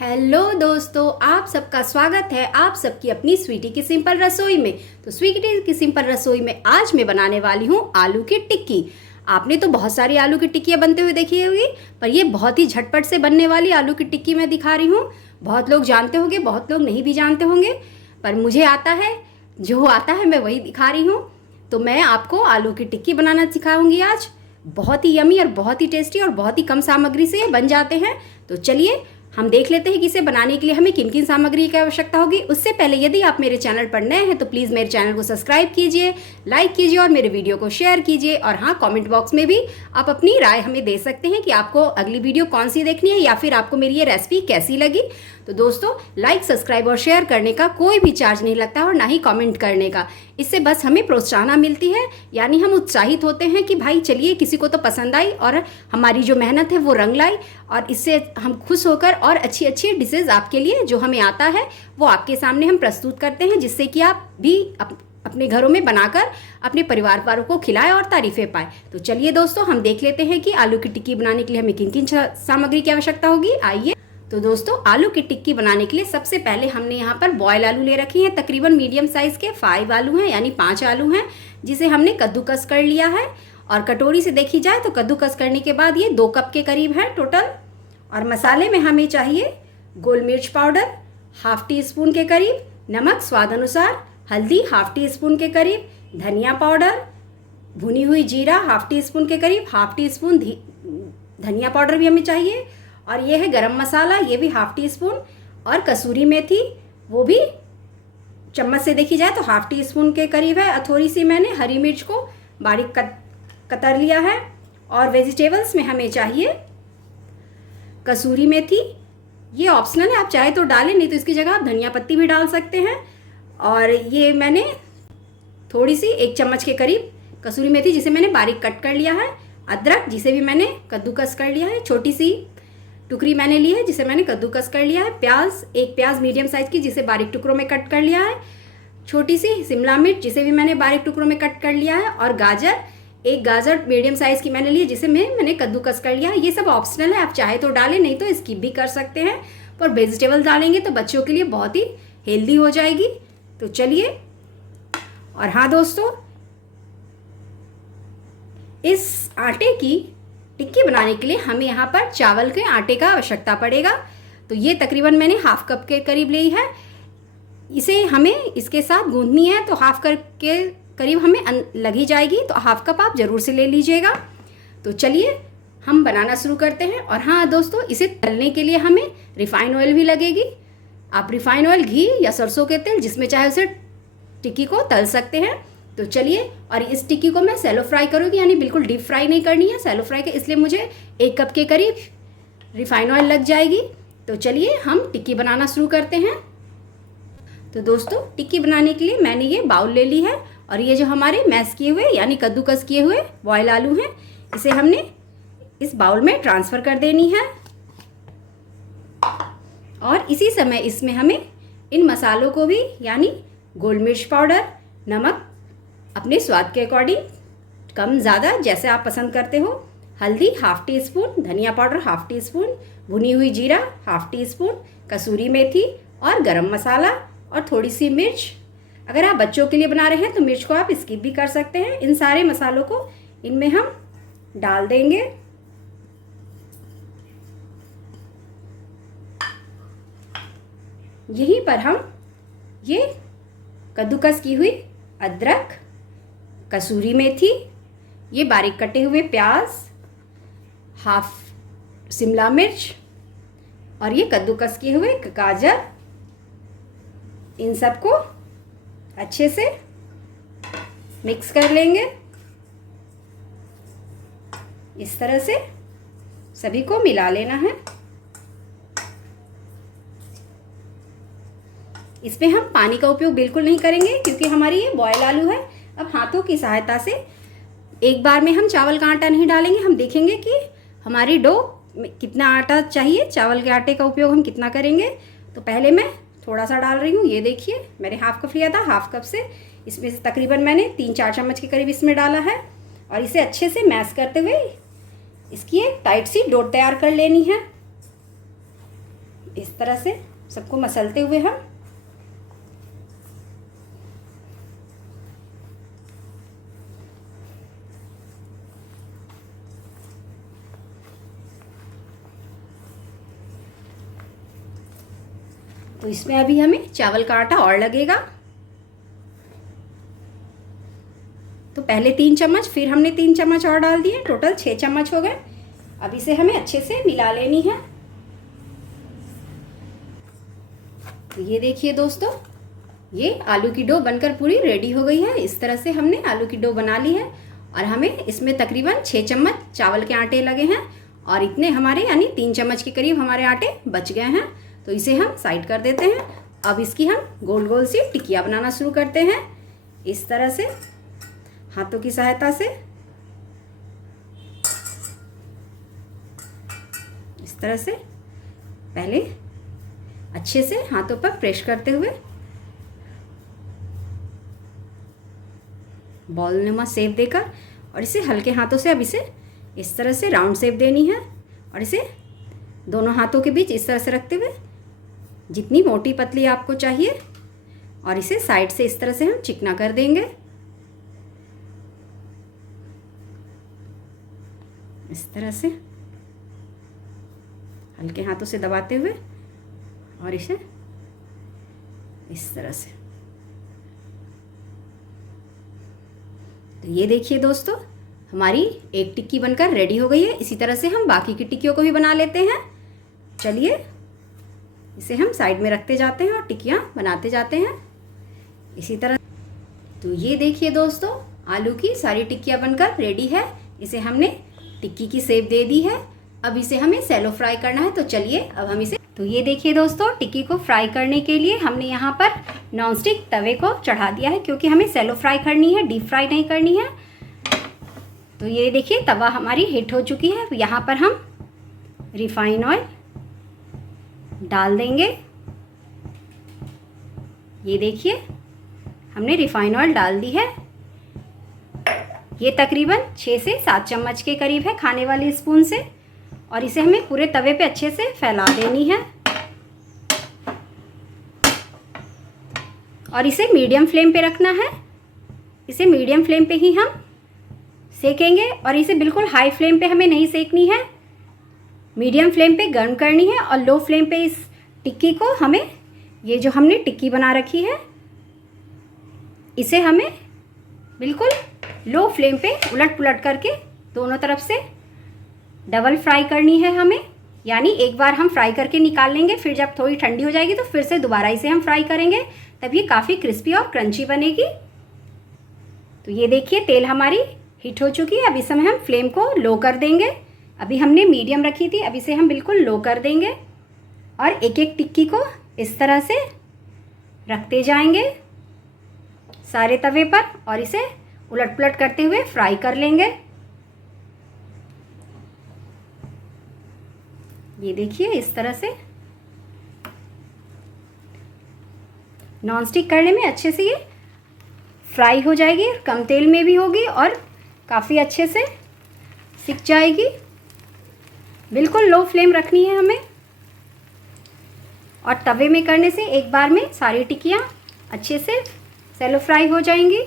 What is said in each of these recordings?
Hello दोस्तों, आप सबका स्वागत है आप सबकी अपनी स्वीटी की सिंपल रसोई में। तो स्वीटी की सिंपल रसोई में आज मैं बनाने वाली हूँ आलू की टिक्की। आपने तो बहुत सारी आलू की टिक्कियाँ बनते हुए देखी होगी, पर ये बहुत ही झटपट से बनने वाली आलू की टिक्की मैं दिखा रही हूँ। बहुत लोग जानते होंगे, बहुत लोग नहीं भी जानते होंगे, पर मुझे आता है, जो आता है मैं वही दिखा रही हूँ। तो मैं आपको आलू की टिक्की बनाना सिखाऊंगी आज। बहुत ही यमी और बहुत ही टेस्टी और बहुत ही कम सामग्री से ये बन जाते हैं। तो चलिए हम देख लेते हैं कि इसे बनाने के लिए हमें किन किन सामग्री की आवश्यकता होगी। उससे पहले यदि आप मेरे चैनल पर नए हैं तो प्लीज़ मेरे चैनल को सब्सक्राइब कीजिए, लाइक कीजिए और मेरे वीडियो को शेयर कीजिए। और हाँ, कमेंट बॉक्स में भी आप अपनी राय हमें दे सकते हैं कि आपको अगली वीडियो कौन सी देखनी है या फिर आपको मेरी ये रेसिपी कैसी लगी। तो दोस्तों, लाइक, सब्सक्राइब और शेयर करने का कोई भी चार्ज नहीं लगता और ना ही कमेंट करने का। इससे बस हमें प्रोत्साहन मिलती है, यानी हम उत्साहित होते हैं कि भाई चलिए किसी को तो पसंद आई और हमारी जो मेहनत है वो रंग लाई। और इससे हम खुश होकर और अच्छी अच्छी डिशेज आपके लिए जो हमें आता है वो आपके सामने हम प्रस्तुत करते हैं, जिससे कि आप भी अपने घरों में बनाकर अपने परिवार वालों को खिलाएं और तारीफें पाएं। तो चलिए दोस्तों, हम देख लेते हैं कि आलू की टिक्की बनाने के लिए हमें किन किन सामग्री की आवश्यकता होगी। आइए। तो दोस्तों, आलू की टिक्की बनाने के लिए सबसे पहले हमने यहाँ पर बॉयल आलू ले रखे हैं। तकरीबन मीडियम साइज़ के 5 आलू हैं, यानी 5 आलू हैं, जिसे हमने कद्दूकस कर लिया है। और कटोरी से देखी जाए तो कद्दूकस करने के बाद ये 2 कप के करीब है टोटल। और मसाले में हमें चाहिए गोल मिर्च पाउडर ½ टी स्पून के करीब, नमक स्वाद अनुसार, हल्दी ½ टी स्पून के करीब, धनिया पाउडर, भुनी हुई जीरा ½ टी स्पून के करीब, ½ टी स्पून धनिया पाउडर भी हमें चाहिए। और ये है गरम मसाला, ये भी ½ टी स्पून। और कसूरी मेथी, वो भी चम्मच से देखी जाए तो ½ टी स्पून के करीब है। और थोड़ी सी मैंने हरी मिर्च को बारीक कतर लिया है। और वेजिटेबल्स में हमें चाहिए कसूरी मेथी, ये ऑप्शनल है, आप चाहे तो डालें, नहीं तो इसकी जगह आप धनिया पत्ती भी डाल सकते हैं। और ये मैंने थोड़ी सी 1 चम्मच के करीब कसूरी मेथी, जिसे मैंने बारीक कट कर लिया है। अदरक, जिसे भी मैंने कद्दूकस कर लिया है, छोटी सी टुकड़ी मैंने ली है जिसे मैंने कद्दूकस कर लिया है। प्याज, 1 प्याज मीडियम साइज़ की, जिसे बारीक टुकड़ों में कट कर लिया है। छोटी सी शिमला मिर्च, जिसे भी मैंने बारीक टुकड़ों में कट कर लिया है। और गाजर, 1 गाजर मीडियम साइज़ की मैंने ली है, जिसे मैंने कद्दूकस कर लिया है। ये सब ऑप्शनल है, आप चाहे तो डालें, नहीं तो स्किप भी कर सकते हैं। पर वेजिटेबल डालेंगे तो बच्चों के लिए बहुत ही हेल्दी हो जाएगी। तो चलिए। और हाँ दोस्तों, इस आटे की टिक्की बनाने के लिए हमें यहाँ पर चावल के आटे का आवश्यकता पड़ेगा। तो ये तकरीबन मैंने ½ कप के करीब ली है। इसे हमें इसके साथ गूंदनी है, तो ½ कप के करीब हमें लगी जाएगी, तो ½ कप आप ज़रूर से ले लीजिएगा। तो चलिए हम बनाना शुरू करते हैं। और हाँ दोस्तों, इसे तलने के लिए हमें रिफाइंड ऑयल भी लगेगी। आप रिफाइंड ऑयल, घी या सरसों के तेल, जिसमें चाहे उसे टिक्की को तल सकते हैं। तो चलिए। और इस टिक्की को मैं सैलो फ्राई करूँगी, यानी बिल्कुल डीप फ्राई नहीं करनी है, सैलो फ्राई के, इसलिए मुझे 1 कप के करीब रिफाइंड ऑयल लग जाएगी। तो चलिए हम टिक्की बनाना शुरू करते हैं। तो दोस्तों, टिक्की बनाने के लिए मैंने ये बाउल ले ली है। और ये जो हमारे मैश किए हुए यानी कद्दूकस किए हुए बॉयल आलू हैं, इसे हमने इस बाउल में ट्रांसफ़र कर देनी है। और इसी समय इसमें हमें इन मसालों को भी, यानी गोल मिर्च पाउडर, नमक अपने स्वाद के अकॉर्डिंग, कम ज़्यादा जैसे आप पसंद करते हो, हल्दी ½ टी स्पून, धनिया पाउडर ½ टी स्पून, भुनी हुई जीरा ½ टी स्पून, कसूरी मेथी और गरम मसाला और थोड़ी सी मिर्च। अगर आप बच्चों के लिए बना रहे हैं तो मिर्च को आप स्किप भी कर सकते हैं। इन सारे मसालों को इनमें हम डाल देंगे। यहीं पर हम ये कद्दूकस की हुई अदरक, कसूरी मेथी, ये बारीक कटे हुए प्याज, ½ शिमला मिर्च और ये कद्दूकस किए हुए गाजर, इन सबको अच्छे से मिक्स कर लेंगे। इस तरह से सभी को मिला लेना है। इसमें हम पानी का उपयोग बिल्कुल नहीं करेंगे, क्योंकि हमारी ये बॉयल आलू है। अब हाथों की सहायता से एक बार में हम चावल का आटा नहीं डालेंगे, हम देखेंगे कि हमारी डो में कितना आटा चाहिए, चावल के आटे का उपयोग हम कितना करेंगे। तो पहले मैं थोड़ा सा डाल रही हूँ, ये देखिए मैंने ½ कप लिया था, ½ कप से इसमें से तकरीबन मैंने 3-4 चम्मच के करीब इसमें डाला है। और इसे अच्छे से मैश करते हुए इसकी एक टाइट सी डो तैयार कर लेनी है। इस तरह से सबको मसलते हुए हम तो इसमें अभी हमें चावल का आटा और लगेगा। तो पहले 3 चम्मच, फिर हमने 3 चम्मच और डाल दिए, टोटल 6 चम्मच हो गए। अब इसे हमें अच्छे से मिला लेनी है। तो ये देखिए दोस्तों, ये आलू की डो बनकर पूरी रेडी हो गई है। इस तरह से हमने आलू की डो बना ली है और हमें इसमें तकरीबन 6 चम्मच चावल के आटे लगे हैं और इतने हमारे यानी 3 चम्मच के करीब हमारे आटे बच गए हैं। तो इसे हम साइड कर देते हैं। अब इसकी हम गोल गोल सी टिक्कियाँ बनाना शुरू करते हैं। इस तरह से हाथों की सहायता से, इस तरह से पहले अच्छे से हाथों पर प्रेस करते हुए बॉल नुमा शेप देकर और इसे हल्के हाथों से अब इसे इस तरह से राउंड शेप देनी है और इसे दोनों हाथों के बीच इस तरह से रखते हुए जितनी मोटी पतली आपको चाहिए और इसे साइड से इस तरह से हम चिकना कर देंगे। इस तरह से हल्के हाथों से दबाते हुए और इसे इस तरह से। तो ये देखिए दोस्तों, हमारी एक टिक्की बनकर रेडी हो गई है। इसी तरह से हम बाकी की टिक्कियों को भी बना लेते हैं। चलिए इसे हम साइड में रखते जाते हैं और टिक्कियाँ बनाते जाते हैं इसी तरह। तो ये देखिए दोस्तों, आलू की सारी टिक्कियाँ बनकर रेडी है। इसे हमने टिक्की की शेप दे दी है। अब इसे हमें सैलो फ्राई करना है। तो चलिए अब हम इसे, तो ये देखिए दोस्तों, टिक्की को फ्राई करने के लिए हमने यहाँ पर नॉनस्टिक तवे को चढ़ा दिया है क्योंकि हमें सैलो फ्राई करनी है, डीप फ्राई नहीं करनी है। तो ये देखिए तवा हमारी हीट हो चुकी है। यहाँ पर हम रिफाइन ऑयल डाल देंगे। ये देखिए हमने रिफाइन ऑयल डाल दी है। ये तकरीबन 6 से 7 चम्मच के करीब है खाने वाले स्पून से और इसे हमें पूरे तवे पे अच्छे से फैला देनी है और इसे मीडियम फ्लेम पे रखना है। इसे मीडियम फ्लेम पे ही हम सेकेंगे और इसे बिल्कुल हाई फ्लेम पे हमें नहीं सेकनी है। मीडियम फ्लेम पे गर्म करनी है और लो फ्लेम पे इस टिक्की को हमें, ये जो हमने टिक्की बना रखी है इसे हमें बिल्कुल लो फ्लेम पे उलट पुलट करके दोनों तरफ से डबल फ्राई करनी है हमें। यानी एक बार हम फ्राई करके निकाल लेंगे, फिर जब थोड़ी ठंडी हो जाएगी तो फिर से दोबारा इसे हम फ्राई करेंगे, तब ये काफ़ी क्रिस्पी और क्रंची बनेगी। तो ये देखिए तेल हमारी हीट हो चुकी है। अब इस समय हम फ्लेम को लो कर देंगे। अभी हमने मीडियम रखी थी, अब इसे हम बिल्कुल लो कर देंगे और एक एक टिक्की को इस तरह से रखते जाएंगे सारे तवे पर और इसे उलट पुलट करते हुए फ्राई कर लेंगे। ये देखिए इस तरह से नॉनस्टिक करने में अच्छे से ये फ्राई हो जाएगी, कम तेल में भी होगी और काफ़ी अच्छे से सिक जाएगी। बिल्कुल लो फ्लेम रखनी है हमें और तवे में करने से एक बार में सारी टिक्कियाँ अच्छे से सैलो फ्राई हो जाएंगी।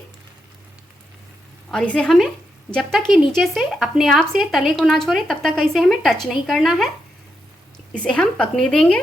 और इसे हमें जब तक ये नीचे से अपने आप से तले को ना छोड़े तब तक इसे हमें टच नहीं करना है। इसे हम पकने देंगे।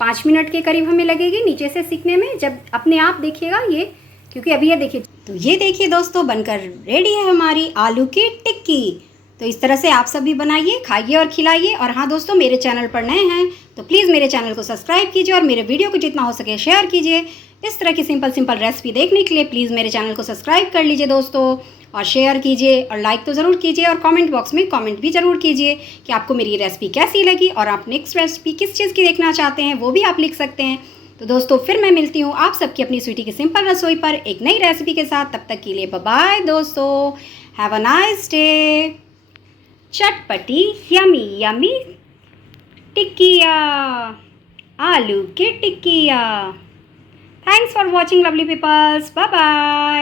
5 मिनट के करीब हमें लगेगी नीचे से सीखने में, जब अपने आप देखिएगा ये, क्योंकि अभी ये देखिए। तो ये देखिए दोस्तों बनकर रेडी है हमारी आलू की टिक्की। तो इस तरह से आप सभी बनाइए, खाइए और खिलाइए। और हाँ दोस्तों, मेरे चैनल पर नए हैं तो प्लीज़ मेरे चैनल को सब्सक्राइब कीजिए और मेरे वीडियो को जितना हो सके शेयर कीजिए। इस तरह की सिंपल रेसिपी देखने के लिए प्लीज़ मेरे चैनल को सब्सक्राइब कर लीजिए दोस्तों, और शेयर कीजिए और लाइक तो ज़रूर कीजिए और कमेंट बॉक्स में कमेंट भी ज़रूर कीजिए कि आपको मेरी रेसिपी कैसी लगी और आप नेक्स्ट रेसिपी किस चीज़ की देखना चाहते हैं वो भी आप लिख सकते हैं। तो दोस्तों फिर मैं मिलती हूँ आप सबकी अपनी स्वीटी की सिंपल रसोई पर एक नई रेसिपी के साथ। तब तक के लिए बाय बाय दोस्तों, हैव अ नाइस डे। चटपटी यमी यमी टिक्किया, आलू की टिक्किया। Thanks for watching lovely peoples, bye bye.